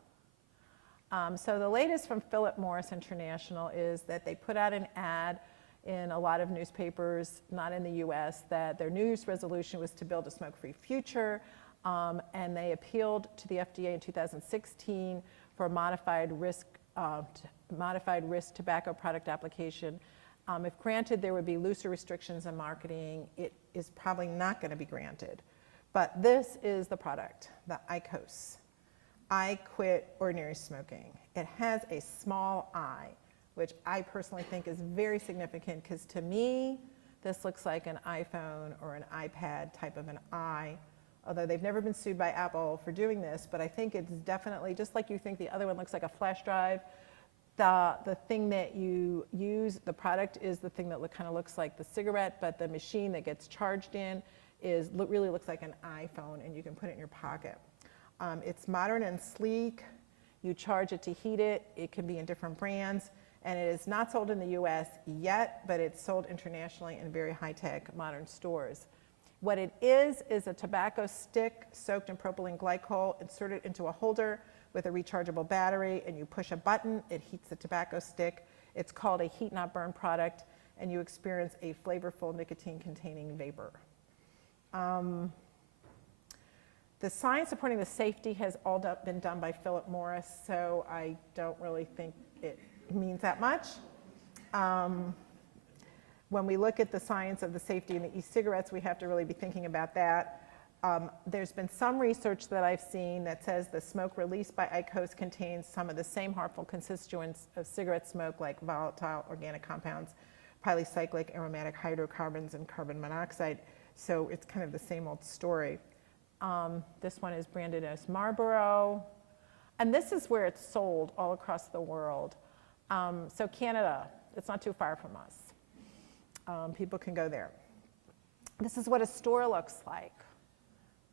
So the latest from Philip Morris International is that they put out an ad in a lot of newspapers, not in the US, that their New Year's resolution was to build a smoke-free future, and they appealed to the FDA in 2016 for a modified risk tobacco product application. If granted, there would be looser restrictions on marketing. It is probably not going to be granted. But this is the product, the iQOS. I quit ordinary smoking. It has a small I, which I personally think is very significant because to me, this looks like an iPhone or an iPad type of an I, although they've never been sued by Apple for doing this, but I think it's definitely, just like you think the other one looks like a flash drive, the thing that you use, the product is the thing that kind of looks like the cigarette, but the machine that gets charged in really looks like an iPhone, and you can put it in your pocket. It's modern and sleek. You charge it to heat it. It can be in different brands, and it is not sold in the US yet, but it's sold internationally in very high-tech modern stores. What it is a tobacco stick soaked in propylene glycol, inserted into a holder with a rechargeable battery, and you push a button, it heats the tobacco stick. It's called a heat not burn product, and you experience a flavorful nicotine-containing vapor. The science supporting the safety has all been done by Philip Morris, so I don't really think it means that much. When we look at the science of the safety in the e-cigarettes, we have to really be thinking about that. There's been some research that I've seen that says the smoke released by iQOS contains some of the same harmful constituents of cigarette smoke, like volatile organic compounds, polycyclic aromatic hydrocarbons, and carbon monoxide. So it's kind of the same old story. This one is branded as Marlboro. And this is where it's sold all across the world. So Canada, it's not too far from us. People can go there. This is what a store looks like.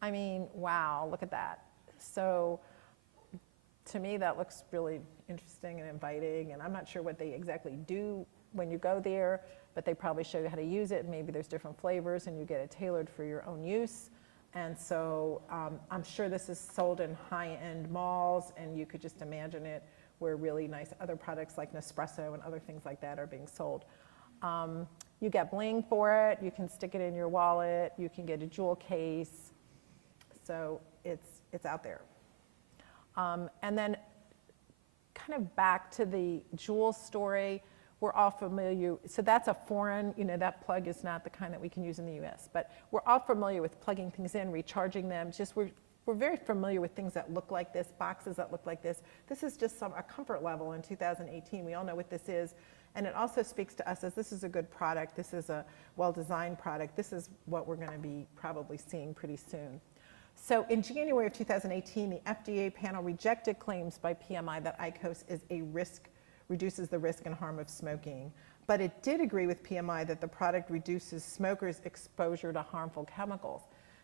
I mean, wow, look at that. So to me, that looks really interesting and inviting. And I'm not sure what they exactly do when you go there, but they probably show you how to use it. Maybe there's different flavors and you get it tailored for your own use. And so I'm sure this is sold in high-end malls, and you could just imagine it where really nice other products like Nespresso and other things like that are being sold. You get bling for it. You can stick it in your wallet. You can get a Juul case. So it's out there. And then kind of back to the Juul story, we're all familiar, so that's a foreign, that plug is not the kind that we can use in the US, but we're all familiar with plugging things in, recharging them. Just we're very familiar with things that look like this, boxes that look like this. This is just a comfort level in 2018. We all know what this is. And it also speaks to us as this is a good product. This is a well-designed product. This is what we're going to be probably seeing pretty soon. So in January of 2018, the FDA panel rejected claims by PMI that iQOS is a reduces the risk and harm of smoking. But it did agree with PMI that the product reduces smokers' exposure to harmful chemicals.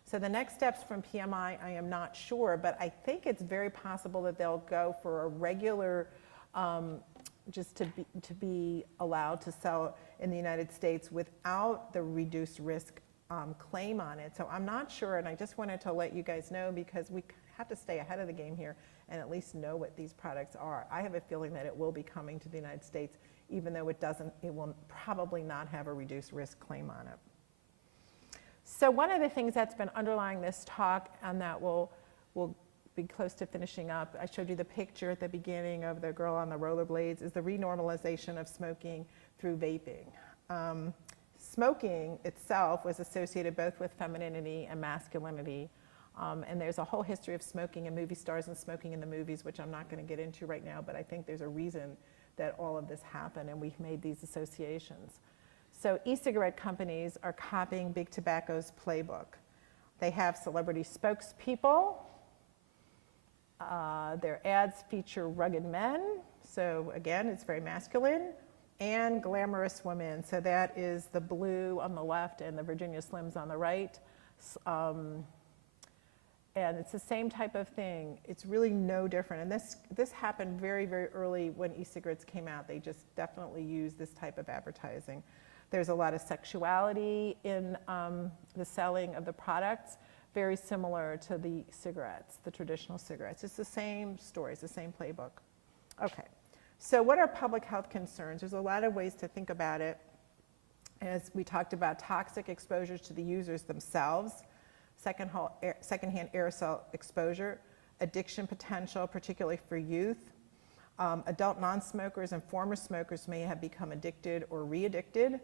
So the next steps from PMI, I am not sure, but I think it's very possible that they'll go for a regular, just to be allowed to sell in the United States without the reduced risk claim on it. So I'm not sure, and I just wanted to let you guys know because we have to stay ahead of the game here and at least know what these products are. I have a feeling that it will be coming to the United States, even though it will probably not have a reduced risk claim on it. So one of the things that's been underlying this talk, and that will be close to finishing up, I showed you the picture at the beginning of the girl on the rollerblades, is the renormalization of smoking through vaping. Smoking itself was associated both with femininity and masculinity. And there's a whole history of smoking and movie stars and smoking in the movies, which I'm not going to get into right now, but I think there's a reason that all of this happened, and we've made these associations. So e-cigarette companies are copying Big Tobacco's playbook. They have celebrity spokespeople. Their ads feature rugged men. So again, it's very masculine. And glamorous women. So that is the blue on the left and the Virginia Slims on the right. And it's the same type of thing. It's really no different. And this happened very, very early when e-cigarettes came out. They just definitely used this type of advertising. There's a lot of sexuality in the selling of the products, very similar to the cigarettes, the traditional cigarettes. It's the same story, it's the same playbook. Okay, so what are public health concerns? There's a lot of ways to think about it. As we talked about, toxic exposures to the users themselves, secondhand aerosol exposure, addiction potential, particularly for youth. Adult non-smokers and former smokers may have become addicted or re-addicted.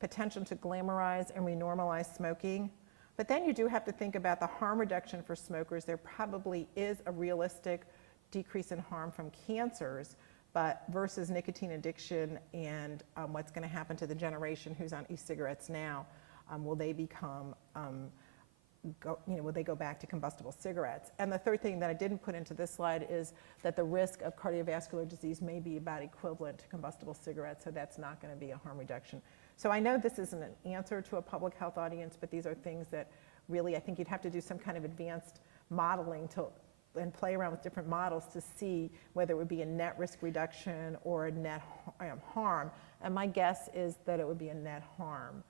Potential to glamorize and renormalize smoking. But then you do have to think about the harm reduction for smokers. There probably is a realistic decrease in harm from cancers, but versus nicotine addiction and what's going to happen to the generation who's on e-cigarettes now. Will they become will they go back to combustible cigarettes? And the third thing that I didn't put into this slide is that the risk of cardiovascular disease may be about equivalent to combustible cigarettes, so that's not going to be a harm reduction. So I know this isn't an answer to a public health audience, but these are things that really I think you'd have to do some kind of advanced modeling and play around with different models to see whether it would be a net risk reduction or a net harm. And my guess is that it would be a net harm,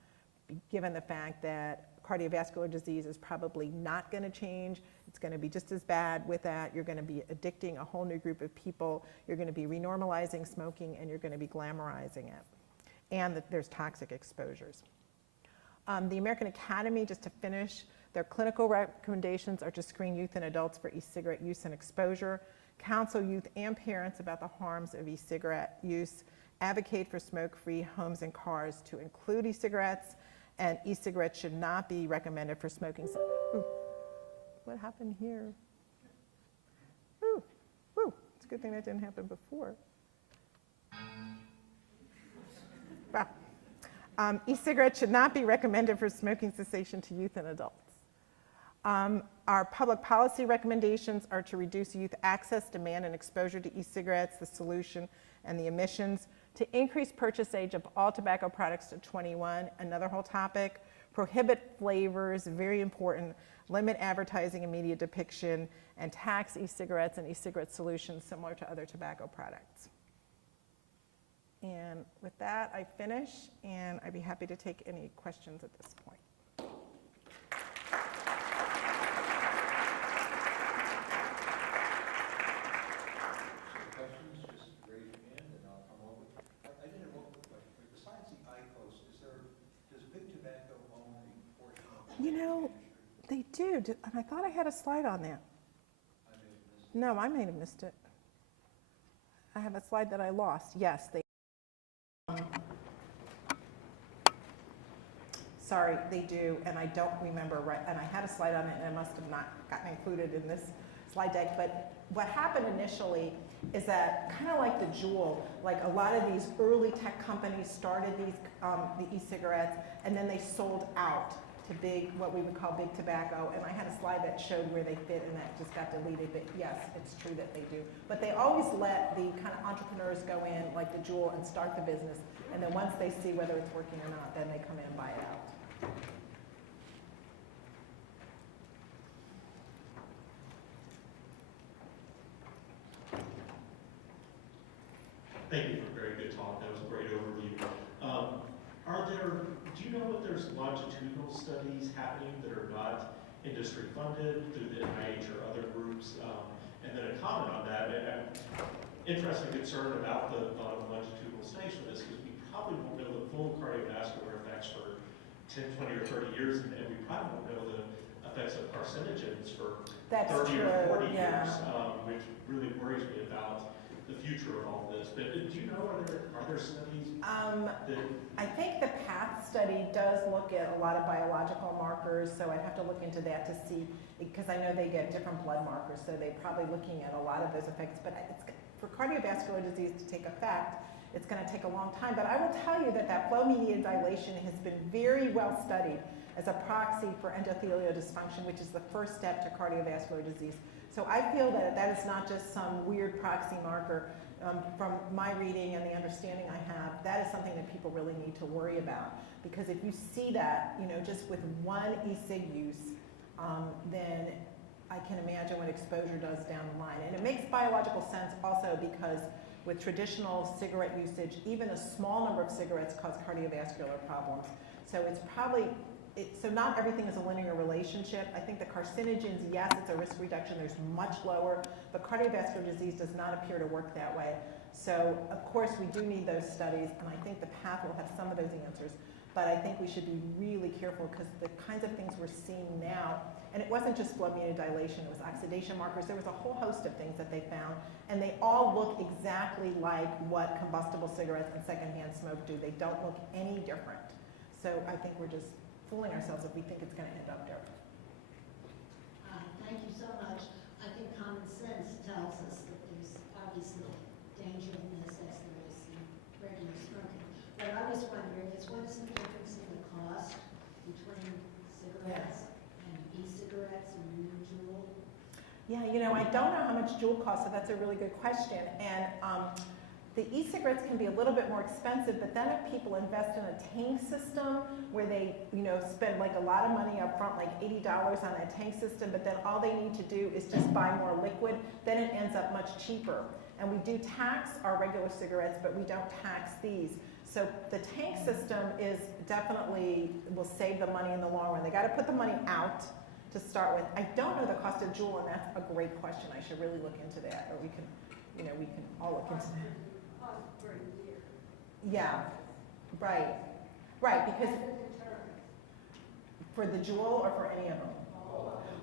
given the fact that cardiovascular disease is probably not going to change. It's going to be just as bad with that. You're going to be addicting a whole new group of people. You're going to be renormalizing smoking, and you're going to be glamorizing it. And that there's toxic exposures. The American Academy, just to finish, their clinical recommendations are to screen youth and adults for e-cigarette use and exposure, counsel youth and parents about the harms of e-cigarette use, advocate for smoke-free homes and cars to include e-cigarettes, and e-cigarettes should not be recommended for smoking. Ooh, what happened here? Ooh, ooh, it's a good thing that didn't happen before. Wow. E-cigarettes should not be recommended for smoking cessation to youth and adults. Our public policy recommendations are to reduce youth access, demand, and exposure to e-cigarettes, the solution, and the emissions, to increase purchase age of all tobacco products to 21, another whole topic, prohibit flavors, very important, limit advertising and media depiction, and tax e-cigarettes and e-cigarette solutions similar to other tobacco products. And with that, I finish, and I'd be happy to take any questions at this point. Questions, just raise your hand and I'll come over. I did have one quick question. Besides the iQOS, does big tobacco own a portion of the You know, industry? they do, and I thought I had a slide on that. I may have missed it. No, I may have missed it. I have a slide that I lost. Yes, they. Sorry, they do, and I don't remember right, and I had a slide on it, and it must have not gotten included in this slide deck, but what happened initially is that, kind of like the Juul, like a lot of these early tech companies started these, the e-cigarettes, and then they sold out to big, what we would call big tobacco, and I had a slide that showed where they fit, and that just got deleted, but yes, it's true that they do. But they always let the kind of entrepreneurs go in, like the Juul, and start the business, and then once they see whether it's working or not, then they come in and buy it out. Thank you for a very good talk. That was a great overview. Do you know if there's longitudinal studies happening that are not industry funded through the NIH or other groups? And then a comment on that, interesting concern about the thought of longitudinal studies for this, because we probably won't know the full cardiovascular effects for 10, 20, or 30 years, and we probably won't know the effects of carcinogens for That's 30 true, or 40 yeah. years, which really worries me about the future of all this. But do you know, are there studies that... I think the PATH study does look at a lot of biological markers, so I'd have to look into that to see, because I know they get different blood markers, so they're probably looking at a lot of those effects. But for cardiovascular disease to take effect, it's going to take a long time. But I will tell you that flow-mediated dilation has been very well studied as a proxy for endothelial dysfunction, which is the first step to cardiovascular disease. So I feel that that is not just some weird proxy marker. From my reading and the understanding I have, that is something that people really need to worry about. Because if you see that, you know, just with one e-cig use, then I can imagine what exposure does down the line. And it makes biological sense also because with traditional cigarette usage, even a small number of cigarettes cause cardiovascular problems. So it's probably, so not everything is a linear relationship. I think the carcinogens, yes, it's a risk reduction, there's much lower, but cardiovascular disease does not appear to work that way. So of course we do need those studies, and I think the PATH will have some of those answers, but I think we should be really careful because the kinds of things we're seeing now, and it wasn't just blood-mediated dilation, it was oxidation markers, there was a whole host of things that they found, and they all look exactly like what combustible cigarettes and secondhand smoke do. They don't look any different. So I think we're just fooling ourselves if we think it's going to end up there. Thank you so much. I think common sense tells us that there's obviously danger in this as there is in regular smoking. But I was wondering is what is the difference in the cost between cigarettes and e-cigarettes and Juul? Yeah, you know, I don't know how much Juul costs, so that's a really good question. And the e-cigarettes can be a little bit more expensive, but then if people invest in a tank system where they, you know, spend like a lot of money up front, like $80 on that tank system, but then all they need to do is just buy more liquid, then it ends up much cheaper. And we do tax our regular cigarettes, but we don't tax these. So the tank system is definitely, will save the money in the long run. They got to put the money out to start with. I don't know the cost of Juul, and that's a great question. I should really look into that, or we can, we can all look into that. Yeah, right, because for the Juul or for any of them?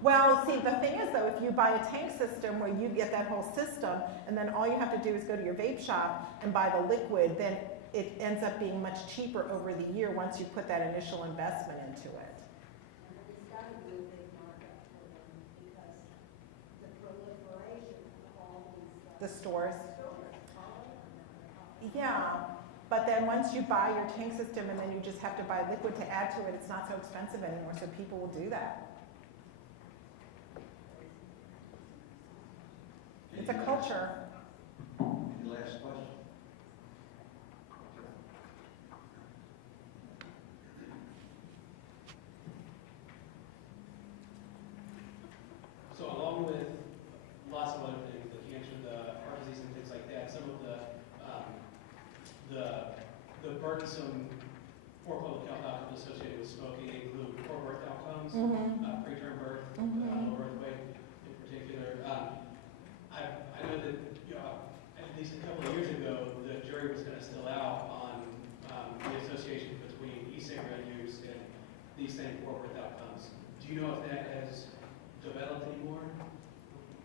Well, see, the thing is though, if you buy a tank system where you get that whole system, and then all you have to do is go to your vape shop and buy the liquid, then it ends up being much cheaper over the year once you put that initial investment into it. It's got to be a big markup for them because the proliferation of all these. The stores. Yeah, but then once you buy your tank system and then you just have to buy liquid to add to it, it's not so expensive anymore, so people will do that. It's a culture. Any last question? So along with lots of other things, the cancer, the heart disease and things like that, some of the burdensome poor public health outcomes associated with smoking include poor birth outcomes, preterm birth, low birth weight in particular. I know that at least a couple of years ago, the jury was kind of still out on the association between e-cigarette use and these same poor birth outcomes. Do you know if that has developed anymore?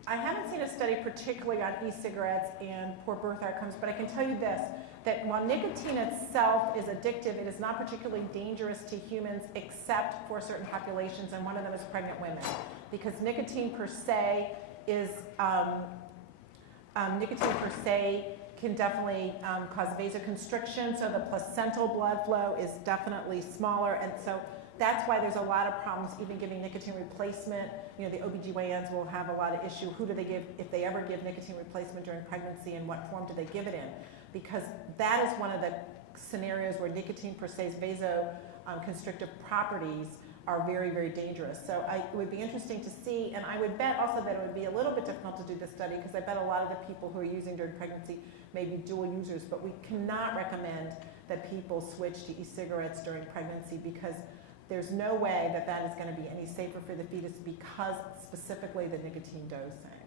I haven't seen a study particularly on e-cigarettes and poor birth outcomes, but I can tell you this, that while nicotine itself is addictive, it is not particularly dangerous to humans except for certain populations, and one of them is pregnant women. Because nicotine per se is, can definitely cause vasoconstriction, so the placental blood flow is definitely smaller, and so that's why there's a lot of problems even giving nicotine replacement. The OBGYNs will have a lot of issue. Who do they give, if they ever give nicotine replacement during pregnancy, and what form do they give it in? Because that is one of the scenarios where nicotine per se's vasoconstrictive properties are very, very dangerous. So it would be interesting to see, and I would bet also that it would be a little bit difficult to do this study because I bet a lot of the people who are using during pregnancy may be dual users, but we cannot recommend that people switch to e-cigarettes during pregnancy because there's no way that that is going to be any safer for the fetus because specifically the nicotine dosing.